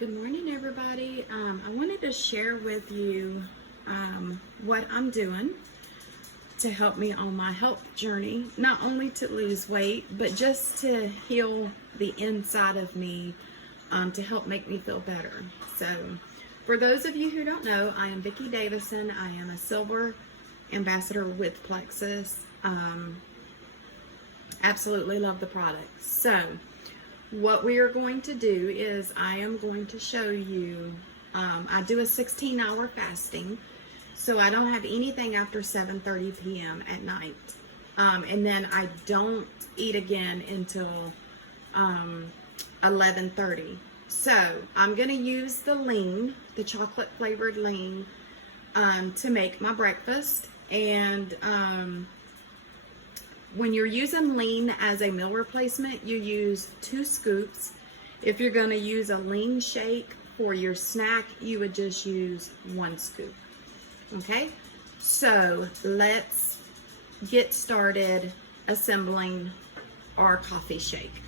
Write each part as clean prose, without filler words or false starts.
Good morning, everybody. I wanted to share with you what I'm doing to help me on my health journey, not only to lose weight, but just to heal the inside of me to help make me feel better. So, for those of you who don't know, I am Vicki Davison. I am a silver ambassador with Plexus. Absolutely love the product. So, what we are going to do is I am going to show you, I do a 16-hour fasting, so I don't have anything after 7:30 p.m. at night. And then I don't eat again until 11:30. So I'm going to use the lean, the chocolate flavored lean, to make my breakfast. And when you're using lean as a meal replacement, you use 2 scoops. If you're going to use a lean shake for your snack, you would just use 1 scoop. Okay, so let's get started assembling our coffee shake.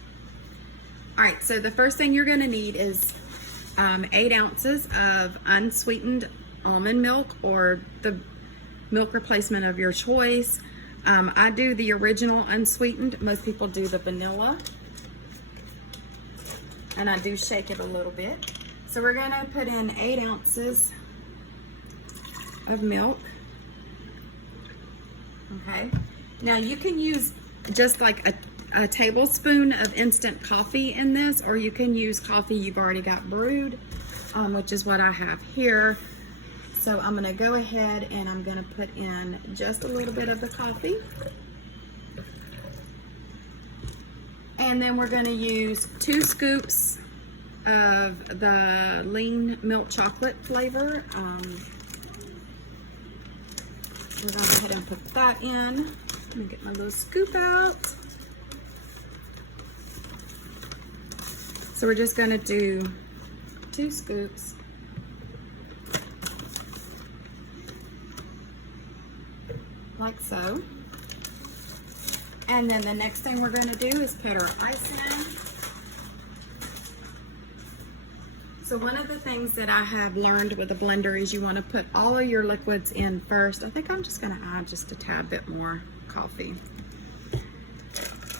All right, so the first thing you're going to need is 8 ounces of unsweetened almond milk, or the milk replacement of your choice. I do the original unsweetened. Most people do the vanilla. And I do shake it a little bit. So we're going to put in 8 ounces of milk. Okay. Now you can use just like a tablespoon of instant coffee in this, or you can use coffee you've already got brewed, which is what I have here. So I'm going to go ahead and I'm going to put in just a little bit of the coffee. And then we're going to use 2 scoops of the lean milk chocolate flavor. We're going to go ahead and put that in. Let me get my little scoop out. So we're just going to do 2 scoops. Like so. And then the next thing we're going to do is put our ice in. So one of the things that I have learned with a blender is you want to put all of your liquids in first. I think I'm just going to add just a tad bit more coffee.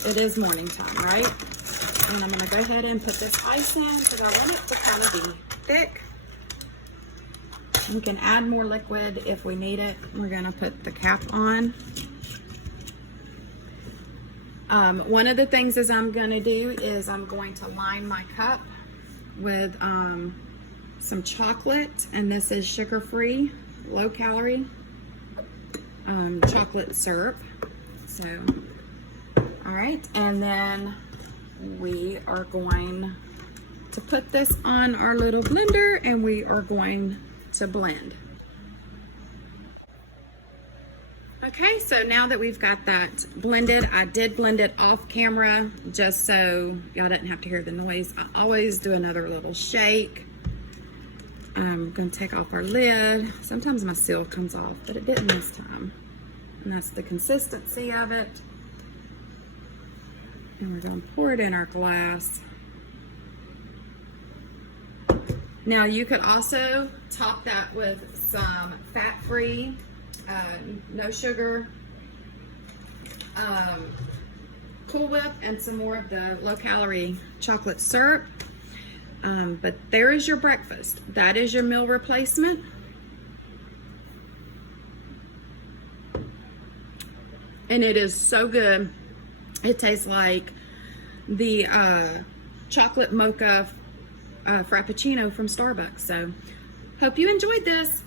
It is morning time, right? And I'm going to go ahead and put this ice in because I want it to kind of be thick. We can add more liquid if we need it. We're going to put the cap on. One of the things is I'm going to do is I'm going to line my cup with some chocolate, and this is sugar-free, low-calorie chocolate syrup. So, all right, and then we are going to put this on our little blender, and we are going to blend. Okay, so now that we've got that blended, I did blend it off camera just so y'all didn't have to hear the noise. I always do another little shake. I'm gonna take off our lid. Sometimes my seal comes off, but it didn't this time. And that's the consistency of it. And we're gonna pour it in our glass. Now you could also top that with some fat-free, no sugar, Cool Whip, and some more of the low-calorie chocolate syrup. But there is your breakfast. That is your meal replacement. And it is so good. It tastes like the chocolate mocha Frappuccino from Starbucks. So, hope you enjoyed this.